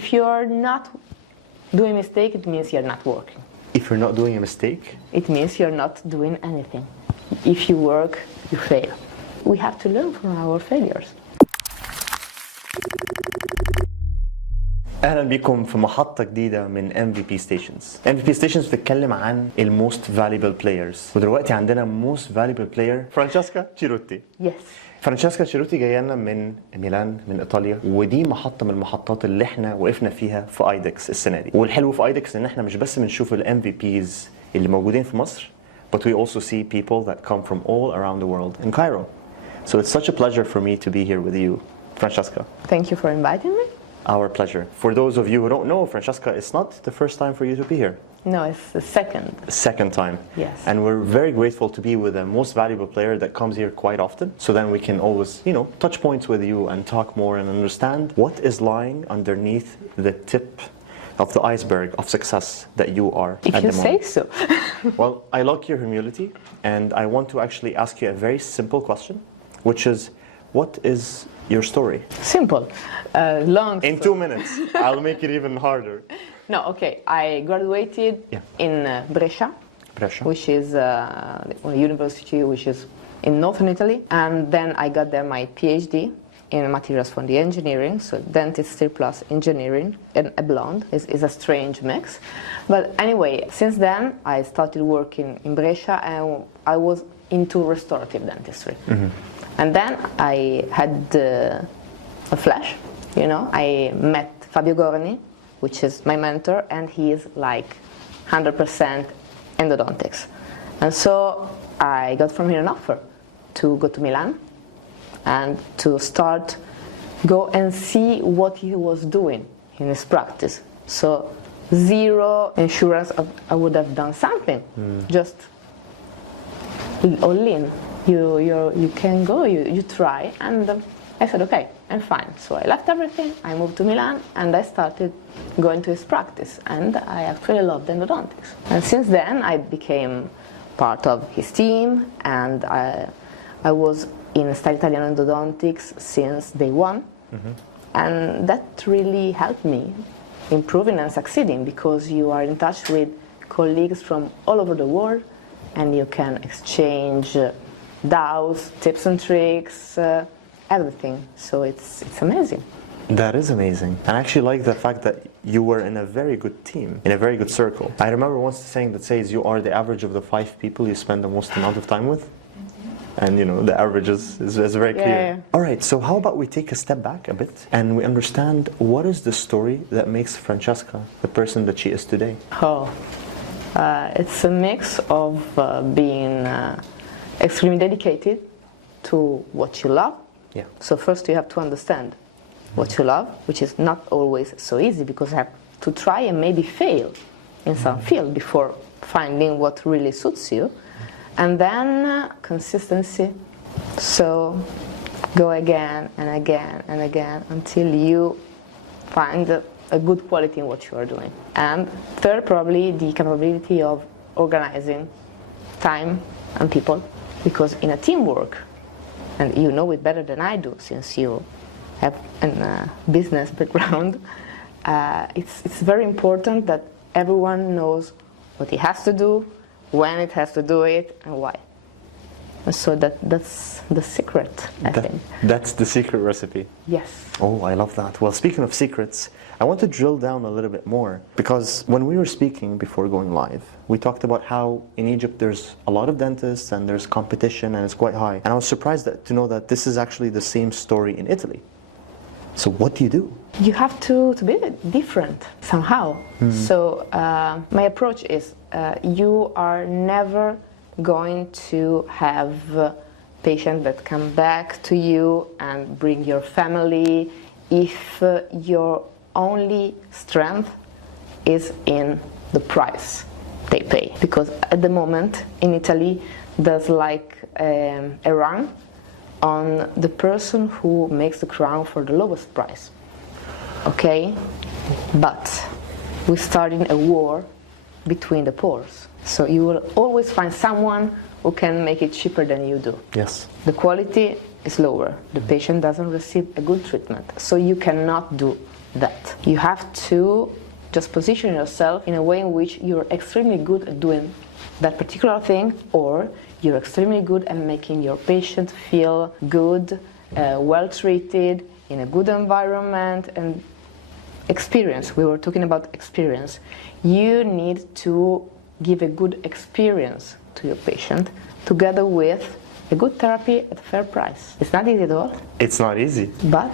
If you're not doing a mistake, it means you're not working. If you're not doing a mistake? It means you're not doing anything. If you work, you fail. We have to learn from our failures. اهلا بكم في محطة جديدة من MVP Stations. MVP Stations بتتكلم عن ال most valuable players. ودلوقتي عندنا most valuable player فرانشيسكا تشيروتي. Yes. فرانشيسكا تشيروتي جايه لنا من ميلان من ايطاليا، ودي محطة من المحطات اللي احنا وقفنا فيها في IDEX السنة دي. والحلو في IDEX ان احنا مش بس بنشوف ال MVPs اللي موجودين في مصر, but we also see people that come from all around the world in Cairo. So it's such a pleasure for me to be here with you, Francesca. Thank you for inviting me. Our pleasure. For those of you who don't know, Francesca, it's not the first time for you to be here. No, it's the second. Second time. Yes. And we're very grateful to be with the most valuable player that comes here quite often. So then we can always, touch points with you and talk more and understand what is lying underneath the tip of the iceberg of success that you are if at you the moment. say so. Well, I like your humility, and I want to actually ask you a very simple question, which is, what is your story? Simple. Long In story. 2 minutes. I'll make it even harder. No, okay. I graduated in Brescia, which is a university which is in northern Italy. And then I got there my PhD in materials for the engineering, so dentistry plus engineering, and a blonde is a strange mix. But anyway, since then I started working in Brescia, and I was into restorative dentistry. Mm-hmm. And then I had a flash, I met Fabio Gorni, which is my mentor, and he is like 100% endodontics. And so I got from him an offer to go to Milan and to go and see what he was doing in his practice. So zero insurance, I would have done something, just all in. You can go, you try, and I said, okay, I'm fine. So I left everything, I moved to Milan, and I started going to his practice, and I actually loved endodontics. And since then, I became part of his team, and I was in Style Italiano Endodontics since day one, and that really helped me improving and succeeding, because you are in touch with colleagues from all over the world, and you can exchange doubts, tips and tricks, everything. So it's amazing. That is amazing. And I actually like the fact that you were in a very good team, in a very good circle. I remember once the saying that says you are the average of the 5 people you spend the most amount of time with. And the average is very clear. Yeah. All right, so how about we take a step back a bit and we understand what is the story that makes Francesca the person that she is today? It's a mix of being extremely dedicated to what you love. Yeah. So first you have to understand what you love, which is not always so easy, because you have to try and maybe fail in some field before finding what really suits you. And then consistency. So go again and again and again until you find a good quality in what you are doing. And third, probably the capability of organizing time and people, because in a teamwork, and you know it better than I do since you have a business background, it's very important that everyone knows what he has to do, when it has to do it, and why. And so that's the secret, I think. That's the secret recipe? Yes. Oh, I love that. Well, speaking of secrets, I want to drill down a little bit more, because when we were speaking before going live, we talked about how in Egypt there's a lot of dentists and there's competition and it's quite high. And I was surprised to know that this is actually the same story in Italy. So what do you do? You have to be different somehow. So my approach is you are never going to have patients that come back to you and bring your family if your only strength is in the price they pay. Because at the moment in Italy there's like a run on the person who makes the crown for the lowest price. Okay? But we're starting a war between the pores. So you will always find someone who can make it cheaper than you do. Yes. The quality is lower. The patient doesn't receive a good treatment. So you cannot do that. You have to just position yourself in a way in which you're extremely good at doing that particular thing, or you're extremely good at making your patient feel good, well treated, in a good environment, and experience. We were talking about experience. You need to give a good experience to your patient together with a good therapy at a fair price. It's not easy at all. It's not easy. But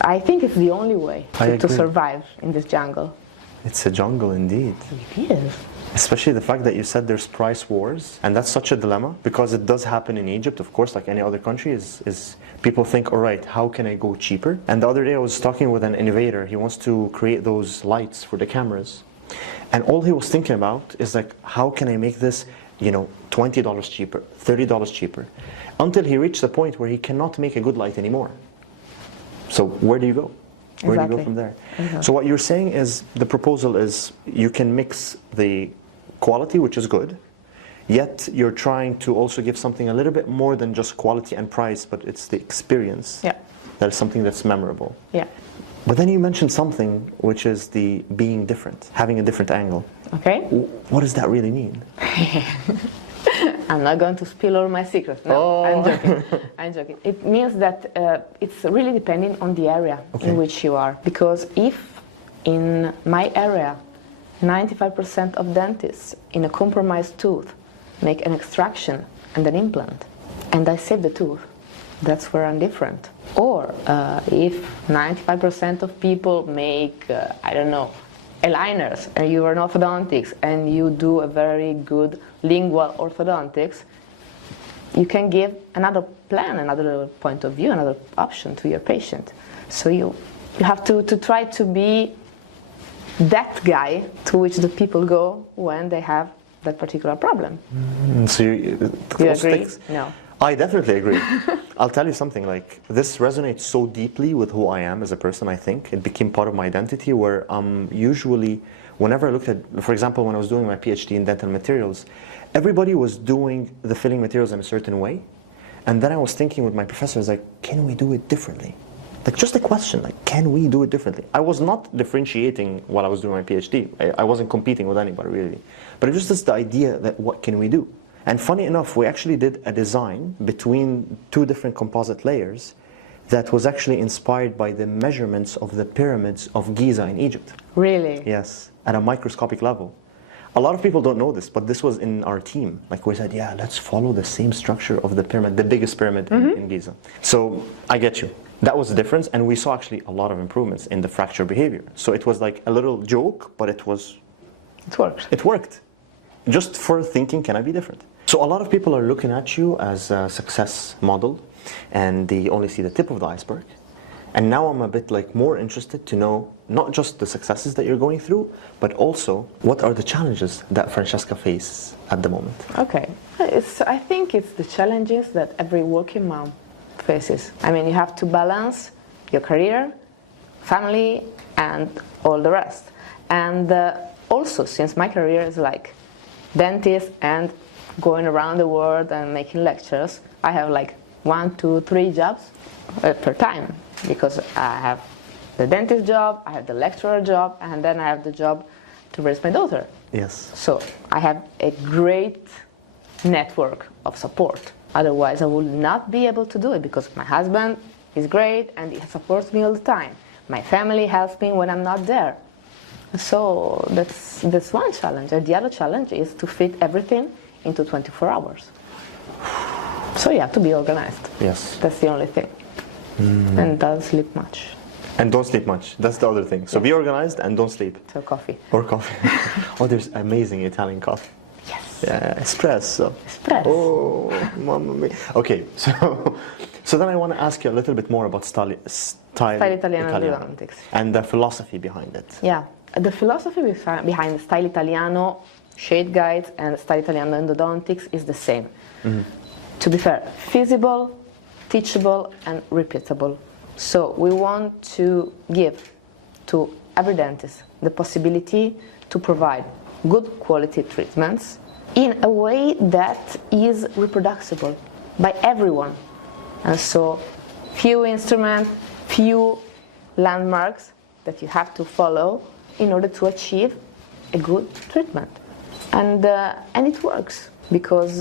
I think it's the only way to survive in this jungle. It's a jungle indeed. It is. Especially the fact that you said there's price wars, and that's such a dilemma, because it does happen in Egypt, of course, like any other country, is people think, all right, how can I go cheaper? And the other day I was talking with an innovator. He wants to create those lights for the cameras. And all he was thinking about is like, how can I make this, $20 cheaper, $30 cheaper, until he reached the point where he cannot make a good light anymore. So where do you go? Where do you go from there? Exactly. So what you're saying is, the proposal is you can mix the quality, which is good, yet you're trying to also give something a little bit more than just quality and price, but it's the experience. Yeah. That is something that's memorable. Yeah. But then you mentioned something, which is the being different, having a different angle. Okay. What does that really mean? I'm not going to spill all my secrets. No, I'm joking. I'm joking. It means that it's really depending on the area in which you are. Because if in my area, 95% of dentists in a compromised tooth make an extraction and an implant, and I save the tooth, that's where I'm different. Or if 95% of people make, aligners, and you are an orthodontics, and you do a very good lingual orthodontics, you can give another plan, another point of view, another option to your patient. So you have to try to be that guy to which the people go when they have that particular problem. So you agree? No. I definitely agree. I'll tell you something, like, this resonates so deeply with who I am as a person, I think. It became part of my identity, where usually, whenever I looked at, for example, when I was doing my PhD in dental materials, everybody was doing the filling materials in a certain way. And then I was thinking with my professors, like, can we do it differently? Like, just a question, like, can we do it differently? I was not differentiating while I was doing my PhD. I wasn't competing with anybody, really. But it was just the idea that, what can we do? And funny enough, we actually did a design between two different composite layers that was actually inspired by the measurements of the pyramids of Giza in Egypt. Really? Yes, at a microscopic level. A lot of people don't know this, but this was in our team. Like, we said, yeah, let's follow the same structure of the pyramid, the biggest pyramid in Giza. So I get you. That was the difference, and we saw actually a lot of improvements in the fracture behavior. So it was like a little joke, but it worked. It worked. Just for thinking, can I be different? So a lot of people are looking at you as a success model, and they only see the tip of the iceberg. And now I'm a bit more interested to know not just the successes that you're going through, but also what are the challenges that Francesca faces at the moment. Okay. I think it's the challenges that every working mom faces. I mean, you have to balance your career, family, and all the rest. And also, since my career is like dentist and going around the world and making lectures, I have 1, 2, 3 jobs per time, because I have the dentist job, I have the lecturer job, and then I have the job to raise my daughter. Yes. So I have a great network of support. Otherwise I would not be able to do it, because my husband is great and he supports me all the time. My family helps me when I'm not there. So that's one challenge. And the other challenge is to fit everything into 24 hours. So you have to be organized. Yes. That's the only thing. And don't sleep much. And don't sleep much. That's the other thing. So be organized and don't sleep. So coffee. Or coffee. Oh, there's amazing Italian coffee. Yes. Yeah, espresso. Espresso. Oh, mamma mia. Okay, so then I want to ask you a little bit more about style Italiano endodontics. And the philosophy behind it. Yeah. The philosophy behind Style Italiano shade guides and Style Italiano endodontics is the same. To be fair, feasible, teachable, and repeatable. So we want to give to every dentist the possibility to provide good quality treatments in a way that is reproducible by everyone. And so few instruments, few landmarks that you have to follow in order to achieve a good treatment. And it works, because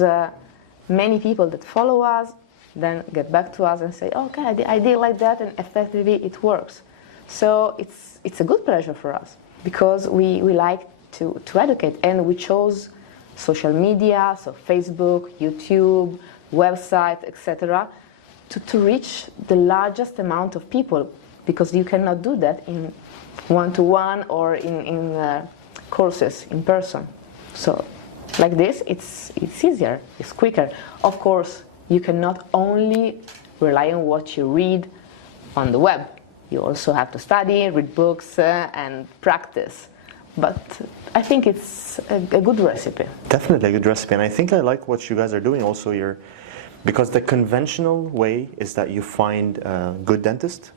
many people that follow us then get back to us and say, okay, I did like that, and effectively it works. So it's a good pleasure for us, because we like to educate, and we chose social media, so Facebook, YouTube, website, etc., to reach the largest amount of people, because you cannot do that in one-to-one or in courses in person. So like this, it's easier, it's quicker. Of course, you cannot only rely on what you read on the web. You also have to study, read books, and practice. But I think it's a good recipe. Definitely a good recipe, and I think I like what you guys are doing also here, because the conventional way is that you find a good dentist,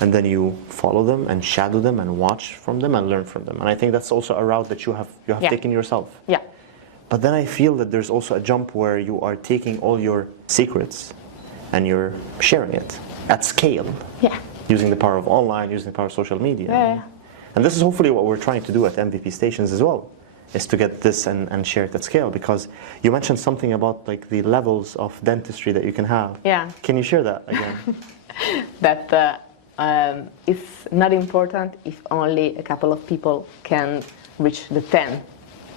and then you follow them and shadow them and watch from them and learn from them. And I think that's also a route that you have taken yourself. Yeah. But then I feel that there's also a jump where you are taking all your secrets and you're sharing it at scale. Yeah. Using the power of online, using the power of social media. Yeah. And this is hopefully what we're trying to do at MVP Stations as well, is to get this and share it at scale. Because you mentioned something about like the levels of dentistry that you can have. Yeah. Can you share that again? That it's not important if only a couple of people can reach the 10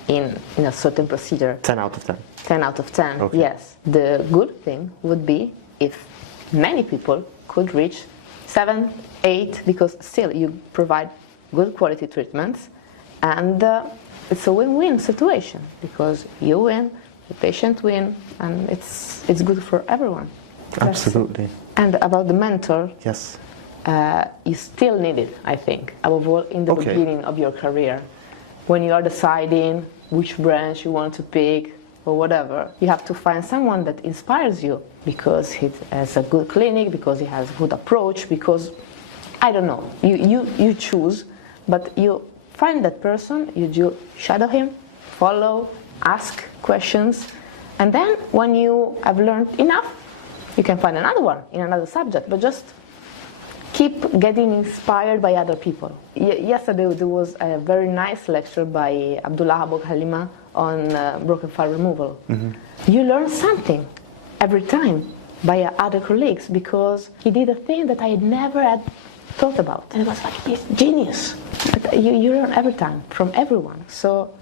in a certain procedure. 10 out of 10. 10 out of 10, okay. Yes. The good thing would be if many people could reach 7, 8, because still you provide good quality treatments, and it's a win-win situation, because you win, the patient win, and it's good for everyone. Absolutely. And about the mentor, yes, you still need it, I think, above all in the beginning of your career. When you are deciding which branch you want to pick or whatever, you have to find someone that inspires you, because he has a good clinic, because he has a good approach, because, I don't know, you choose, but you find that person, you shadow him, follow, ask questions, and then when you have learned enough, you can find another one in another subject, but just keep getting inspired by other people. Yesterday there was a very nice lecture by Abdullah Abou Halima on broken file removal. Mm-hmm. You learn something every time by other colleagues, because he did a thing that I had never had thought about, and it was like this genius. But you learn every time from everyone, so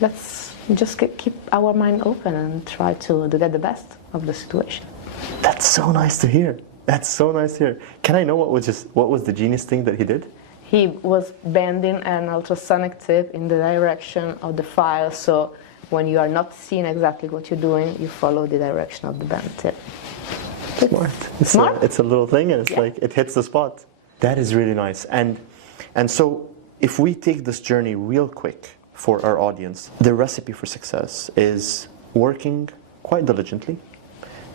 let's just keep our mind open and try to get the best of the situation. That's so nice to hear. That's so nice to hear. Can I know what was the genius thing that he did? He was bending an ultrasonic tip in the direction of the file, so when you are not seeing exactly what you're doing, you follow the direction of the bent tip. Smart. Smart? It's a little thing, and it's like it hits the spot. That is really nice. And so if we take this journey real quick for our audience, the recipe for success is working quite diligently.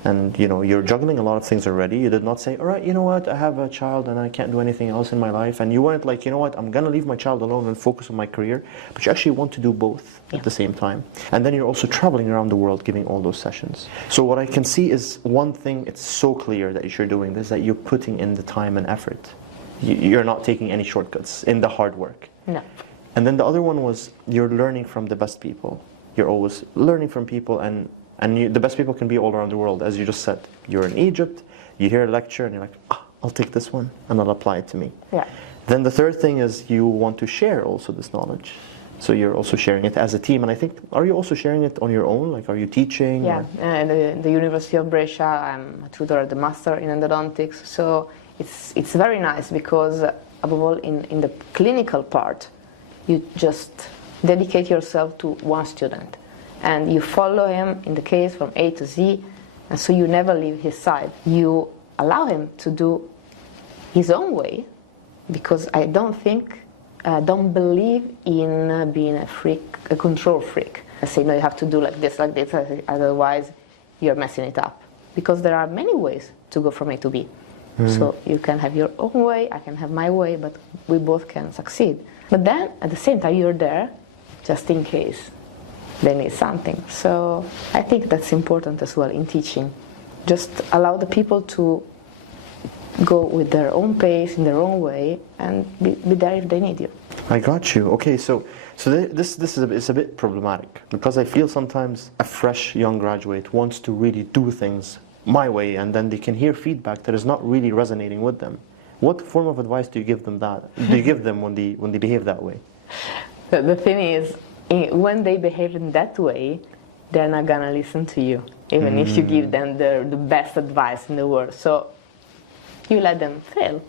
And you're juggling a lot of things already. You did not say, all right, you know what, I have a child and I can't do anything else in my life. And you weren't like, you know what, I'm going to leave my child alone and focus on my career. But you actually want to do both at the same time. And then you're also traveling around the world giving all those sessions. So what I can see is one thing, it's so clear that you're doing this, that you're putting in the time and effort. You're not taking any shortcuts in the hard work. No. And then the other one was you're learning from the best people. You're always learning from people, and the best people can be all around the world. As you just said, you're in Egypt, you hear a lecture, and you're like, I'll take this one, and I'll apply it to me. Yeah. Then the third thing is you want to share also this knowledge. So you're also sharing it as a team. And I think, are you also sharing it on your own? Like, are you teaching? Yeah, the University of Brescia, I'm a tutor at the Master in Endodontics. So it's very nice, because above all in the clinical part, you just dedicate yourself to one student. And you follow him, in the case, from A to Z, and so you never leave his side. You allow him to do his own way, because I don't believe in being a freak, a control freak. I say, no, you have to do like this, otherwise you're messing it up. Because there are many ways to go from A to B. Mm-hmm. So you can have your own way, I can have my way, but we both can succeed. But then, at the same time, you're there just in case they need something. So I think that's important as well in teaching. Just allow the people to go with their own pace, in their own way, and be there if they need you. I got you. Okay, so this is a bit problematic because I feel sometimes a fresh young graduate wants to really do things my way, and then they can hear feedback that is not really resonating with them. What form of advice do you give them when they behave that way? The thing is, when they behave in that way, they're not gonna listen to you, even if you give them the best advice in the world. So you let them fail.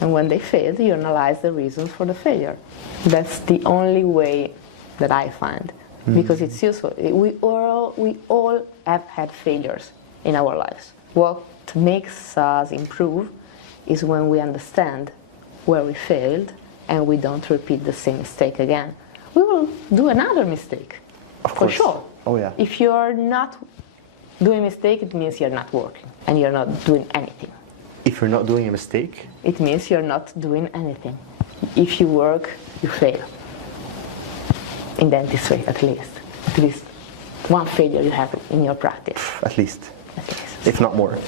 And when they fail, you analyze the reasons for the failure. That's the only way that I find, because it's useful. We all have had failures in our lives. What makes us improve is when we understand where we failed and we don't repeat the same mistake again. We will do another mistake, for sure. Oh yeah. If you're not doing a mistake, it means you're not working and you're not doing anything. If you're not doing a mistake? It means you're not doing anything. If you work, you fail. In dentistry, at least. At least one failure you have in your practice. At least. If not more.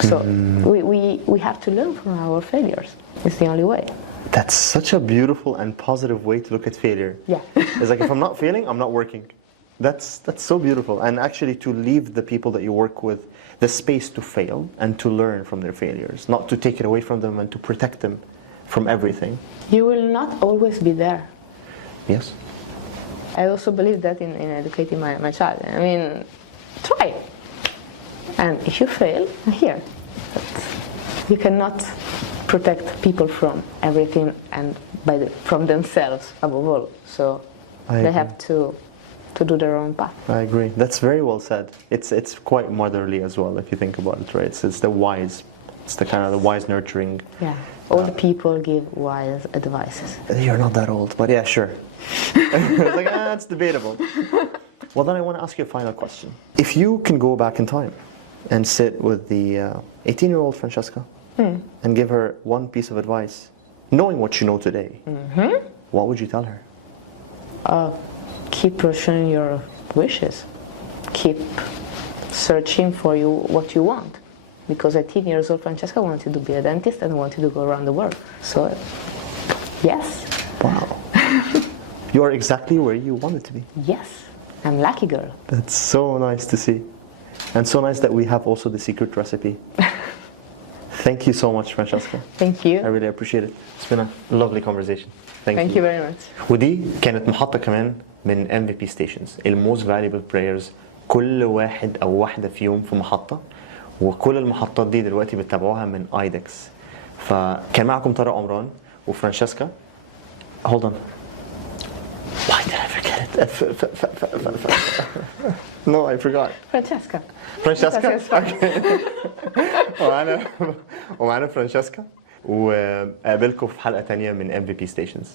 So we have to learn from our failures. It's the only way. That's such a beautiful and positive way to look at failure. Yeah. It's like if I'm not failing, I'm not working. That's so beautiful. And actually to leave the people that you work with the space to fail and to learn from their failures, not to take it away from them and to protect them from everything. You will not always be there. Yes. I also believe that in educating my child. I mean, try. And if you fail, here. But you cannot protect people from everything and from themselves above all. So they have to do their own path. I agree. That's very well said. It's quite motherly as well if you think about it, right? It's the wise, it's the kind of the wise nurturing. Yeah. Old people give wise advices. You're not that old, but yeah, sure. It's like, it's debatable. Well, then I want to ask you a final question. If you can go back in time and sit with the 18-year-old Francesca and give her one piece of advice, knowing what you know today, what would you tell her? Keep pursuing your wishes. Keep searching for what you want. Because at 18 years old, Francesca wanted to be a dentist and wanted to go around the world. So, yes. Wow. You are exactly where you wanted to be. Yes. I'm lucky girl. That's so nice to see. And so nice that we have also the secret recipe. Thank you so much, Francesca. Thank you. I really appreciate it. It's been a lovely conversation. Thank you very much. ودي كانت محطة كمان من MVP stations الموست valuable players. كل واحد أو واحدة فيهم في محطة، وكل المحطات دي دلوقتي بتتابعوها من IDEX. فكان معكم طارق عمران وفرانشيسكا. Hold on. Why did I forget it? No, I forgot. Francesca. Francesca? Okay. ومعنا فرانشيسكا، وقابلكم في حلقة تانية من MVP stations.